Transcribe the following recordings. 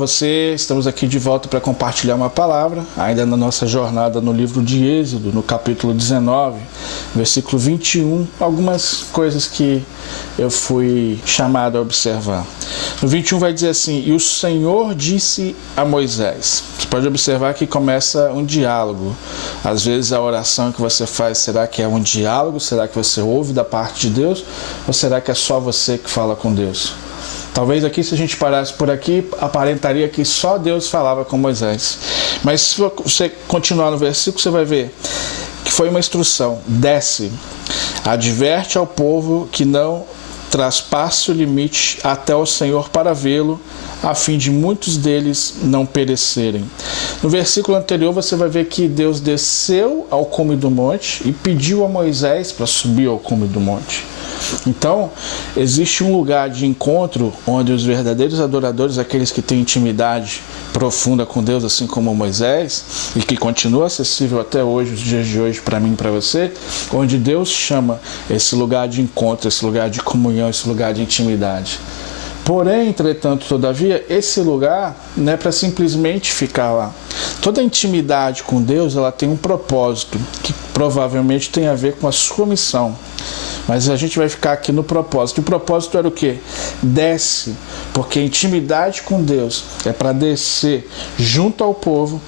Olá você, estamos aqui de volta para compartilhar uma palavra, ainda na nossa jornada no livro de Êxodo, no capítulo 19, versículo 21, algumas coisas que eu fui chamado a observar. No 21 vai dizer assim: e o Senhor disse a Moisés. Você pode observar que começa um diálogo. Às vezes a oração que você faz, será que é um diálogo? Será que você ouve da parte de Deus? Ou será que é só você que fala com Deus? Talvez aqui, se a gente parasse por aqui, aparentaria que só Deus falava com Moisés. Mas se você continuar no versículo, você vai ver que foi uma instrução: desce, adverte ao povo que não traspasse o limite até o Senhor para vê-lo, a fim de muitos deles não perecerem. No versículo anterior você vai ver que Deus desceu ao cume do monte e pediu a Moisés para subir ao cume do monte. Então, existe um lugar de encontro onde os verdadeiros adoradores, aqueles que têm intimidade profunda com Deus, assim como Moisés, e que continua acessível até hoje, os dias de hoje, para mim e para você, onde Deus chama esse lugar de encontro, esse lugar de comunhão, esse lugar de intimidade. Porém, entretanto, todavia, esse lugar não é para simplesmente ficar lá. Toda intimidade com Deus, ela tem um propósito, que provavelmente tem a ver com a sua missão. Mas a gente vai ficar aqui no propósito. O propósito era o quê? Desce, porque a intimidade com Deus é para descer junto ao povo,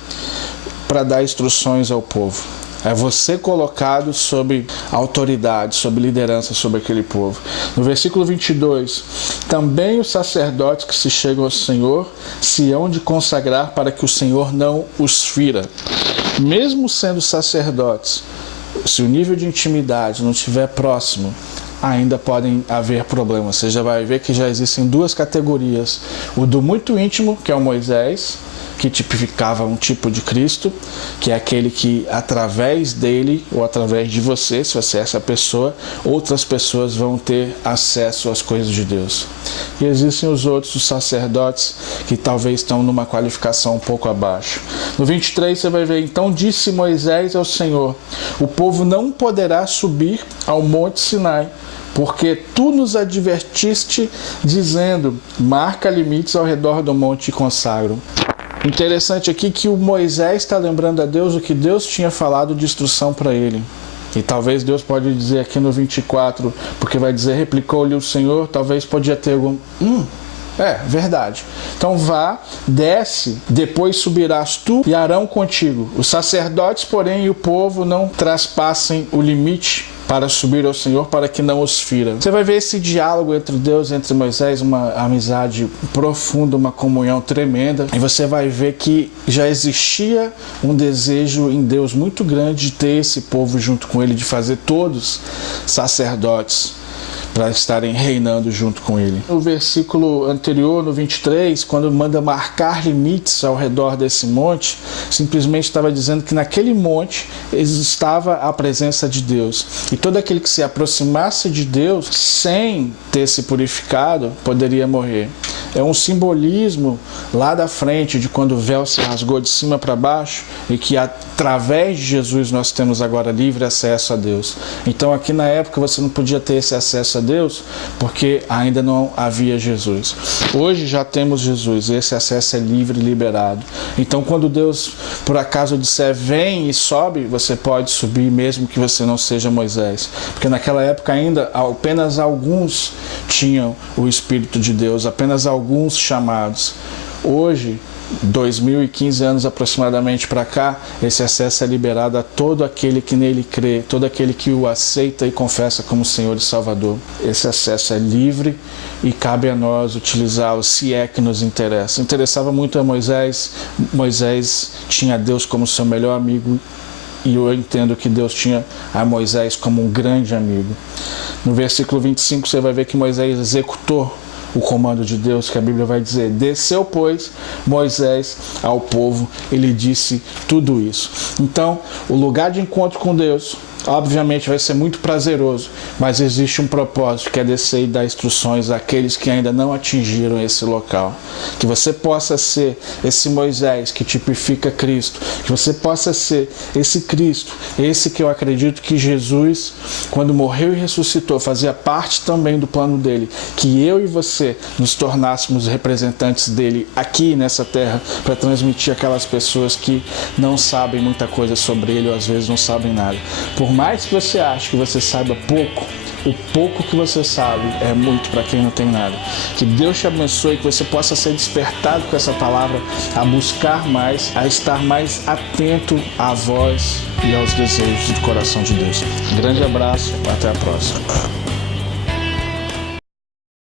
para dar instruções ao povo. É você colocado sob autoridade, sob liderança sobre aquele povo. No versículo 22, também os sacerdotes que se chegam ao Senhor se hão de consagrar para que o Senhor não os fira. Mesmo sendo sacerdotes, se o nível de intimidade não estiver próximo, ainda podem haver problemas. Você já vai ver que já existem duas categorias. O do muito íntimo, que é o Moisés, que tipificava um tipo de Cristo, que é aquele que através dele ou através de você, se você é essa pessoa, outras pessoas vão ter acesso às coisas de Deus. E existem os outros, os sacerdotes, que talvez estão numa qualificação um pouco abaixo. No 23 você vai ver: então disse Moisés ao Senhor: o povo não poderá subir ao monte Sinai, porque tu nos advertiste, dizendo: marca limites ao redor do monte e consagro. Interessante aqui que o Moisés está lembrando a Deus o que Deus tinha falado de instrução para ele. E talvez Deus pode dizer aqui no 24, porque vai dizer: replicou-lhe o Senhor, talvez podia ter algum... verdade. Então vá, desce, depois subirás tu e Arão contigo. Os sacerdotes, porém, e o povo não traspassem o limite para subir ao Senhor, para que não os fira. Você vai ver esse diálogo entre Deus e entre Moisés, uma amizade profunda, uma comunhão tremenda. E você vai ver que já existia um desejo em Deus muito grande de ter esse povo junto com ele, de fazer todos sacerdotes para estarem reinando junto com ele. No versículo anterior, no 23, quando manda marcar limites ao redor desse monte, simplesmente estava dizendo que naquele monte estava a presença de Deus. E todo aquele que se aproximasse de Deus sem ter se purificado poderia morrer. É um simbolismo lá da frente de quando o véu se rasgou de cima para baixo e que através de Jesus nós temos agora livre acesso a Deus. Então aqui na época você não podia ter esse acesso a Deus porque ainda não havia Jesus. Hoje já temos Jesus, esse acesso é livre e liberado. Então quando Deus por acaso disser vem e sobe, você pode subir mesmo que você não seja Moisés. Porque naquela época ainda apenas alguns tinham o Espírito de Deus, apenas alguns chamados. Hoje, 2015 anos aproximadamente para cá, esse acesso é liberado a todo aquele que nele crê, todo aquele que o aceita e confessa como Senhor e Salvador. Esse acesso é livre e cabe a nós utilizá-lo se é que nos interessa. Interessava muito a Moisés. Moisés tinha Deus como seu melhor amigo e eu entendo que Deus tinha a Moisés como um grande amigo. No versículo 25 você vai ver que Moisés executou o comando de Deus, que a Bíblia vai dizer: desceu, pois, Moisés ao povo, ele disse tudo isso. Então, o lugar de encontro com Deus, obviamente vai ser muito prazeroso, mas existe um propósito, que é descer e dar instruções àqueles que ainda não atingiram esse local. Que você possa ser esse Moisés que tipifica Cristo, que você possa ser esse Cristo, esse que eu acredito que Jesus, quando morreu e ressuscitou, fazia parte também do plano dele, que eu e você você nos tornássemos representantes dele aqui nessa terra, para transmitir aquelas pessoas que não sabem muita coisa sobre ele ou às vezes não sabem nada. Por mais que você ache que você saiba pouco, o pouco que você sabe é muito para quem não tem nada. Que Deus te abençoe, que você possa ser despertado com essa palavra, a buscar mais, a estar mais atento à voz e aos desejos do coração de Deus. Um grande abraço, até a próxima.